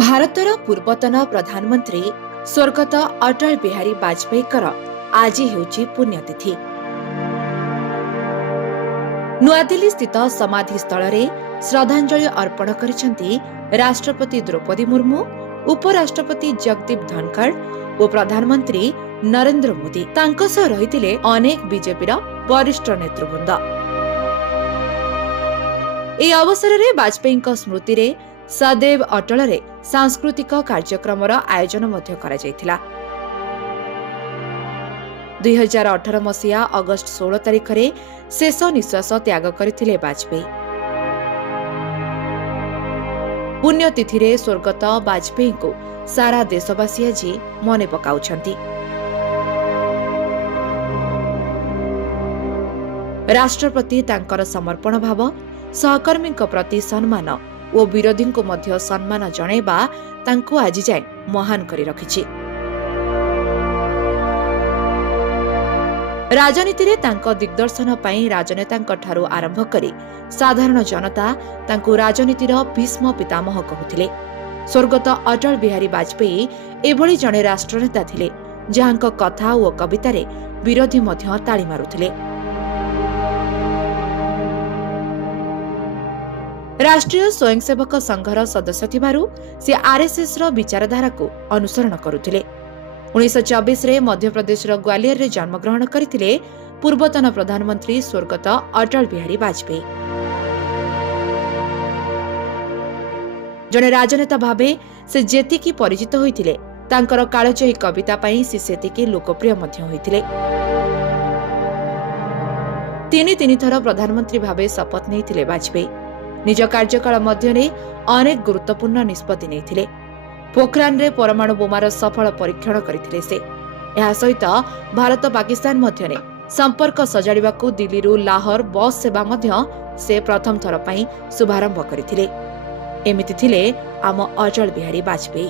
ଭାରତର ପୂର୍ବତନ ପ୍ରଧାନମନ୍ତ୍ରୀ ସ୍ୱର୍ଗତ ଅଟଳ ବିହାରୀ ବାଜପେୟୀଙ୍କର ଆଜି ହେଉଛି ପୁଣ୍ୟତିଥି। ନୂଆଦିଲ୍ଲୀ ସ୍ଥିତ ସମାଧିସ୍ଥଳରେ ଶ୍ରଦ୍ଧାଞ୍ଜଳି ଅର୍ପଣ କରିଛନ୍ତି ରାଷ୍ଟ୍ରପତି ଦ୍ରୌପଦୀ ମୁର୍ମୁ, ଉପରାଷ୍ଟ୍ରପତି ଜଗଦୀପ ଧନଖଡ ଓ ପ୍ରଧାନମନ୍ତ୍ରୀ ନରେନ୍ଦ୍ର ମୋଦି। ତାଙ୍କ ସହ ରହିଥିଲେ ଅନେକ ବିଜେପିର ବରିଷ୍ଠ ନେତୃବୃନ୍ଦ। ଏହି ଅବସରରେ ବାଜପେୟୀଙ୍କ ସ୍ମୃତିରେ ସଦୈବ ଅଟଳରେ ସାଂସ୍କୃତିକ କାର୍ଯ୍ୟକ୍ରମର ଆୟୋଜନ ମଧ୍ୟ କରାଯାଇଥିଲା। 2018 ମସିହା ଅଗଷ୍ଟ 16 ତାରିଖରେ ଶେଷ ନିଶ୍ୱାସ ତ୍ୟାଗ କରିଥିଲେ ବାଜପେୟୀ। ପୁଣ୍ୟତିଥିରେ ସ୍ୱର୍ଗତ ବାଜପେୟୀଙ୍କୁ ସାରା ଦେଶବାସୀ ଆଜି ମନେ ପକାଉଛନ୍ତି। ରାଷ୍ଟ୍ରପତି ତାଙ୍କର ସମର୍ପଣ ଭାବ, ସହକର୍ମୀଙ୍କ ପ୍ରତି ସମ୍ମାନ ଓ ବିରୋଧୀଙ୍କୁ ମଧ୍ୟ ସମ୍ମାନ ଜଣାଇବା ତାଙ୍କୁ ଆଜି ଯାଏ ମହାନ କରି ରଖିଛି। ରାଜନୀତିରେ ତାଙ୍କ ଦିଗ୍ଦର୍ଶନ ପାଇଁ ରାଜନେତାଙ୍କ ଠାରୁ ଆରମ୍ଭ କରି ସାଧାରଣ ଜନତା ତାଙ୍କୁ ରାଜନୀତିର ଭୀଷ୍ମ ପିତାମହ କହୁଥିଲେ। ସ୍ୱର୍ଗତ ଅଟଳ ବିହାରୀ ବାଜପେୟୀ ଏଭଳି ଜଣେ ରାଷ୍ଟ୍ରନେତା ଥିଲେ ଯାହାଙ୍କ କଥା ଓ କବିତାରେ ବିରୋଧୀ ମଧ୍ୟ ତାଳି ମାରୁଥିଲେ। ରାଷ୍ଟ୍ରୀୟ ସ୍ୱୟଂସେବକ ସଂଘର ସଦସ୍ୟ ଥିବାରୁ ସେ ଆର୍ଏସ୍ଏସ୍ର ବିଚାରଧାରାକୁ ଅନୁସରଣ କରୁଥିଲେ। 1924ରେ ମଧ୍ୟପ୍ରଦେଶର ଗ୍ୱାଲିୟରରେ ଜନ୍ମଗ୍ରହଣ କରିଥିଲେ ପୂର୍ବତନ ପ୍ରଧାନମନ୍ତ୍ରୀ ସ୍ୱର୍ଗତ ଅଟଳ ବିହାରୀ ବାଜପେୟୀ। ଜଣେ ରାଜନେତା ଭାବେ ସେ ଯେତିକି ପରିଚିତ ହୋଇଥିଲେ, ତାଙ୍କର କାଳଜୟୀ କବିତା ପାଇଁ ସେ ସେତିକି ଲୋକପ୍ରିୟ ମଧ୍ୟ ହୋଇଥିଲେ। ତିନି ଥର ପ୍ରଧାନମନ୍ତ୍ରୀ ଭାବେ ଶପଥ ନେଇଥିଲେ ବାଜପେୟୀ। ନିଜ କାର୍ଯ୍ୟକାଳ ମଧ୍ୟରେ ଅନେକ ଗୁରୁତ୍ୱପୂର୍ଣ୍ଣ ନିଷ୍ପତ୍ତି ନେଇଥିଲେ। ପୋଖରାନରେ ପରମାଣୁ ବୋମାର ସଫଳ ପରୀକ୍ଷଣ କରିଥିଲେ ସେ। ଏହା ସହିତ ଭାରତ ପାକିସ୍ତାନ ମଧ୍ୟରେ ସମ୍ପର୍କ ସଜାଡ଼ିବାକୁ ଦିଲ୍ଲୀରୁ ଲାହୋର ବସ୍ ସେବା ମଧ୍ୟ ସେ ପ୍ରଥମ ଥର ପାଇଁ ଶୁଭାରମ୍ଭ କରିଥିଲେ। ଏମିତି ଥିଲେ ଆମ ଅଟଳ ବିହାରୀ ବାଜପେୟୀ।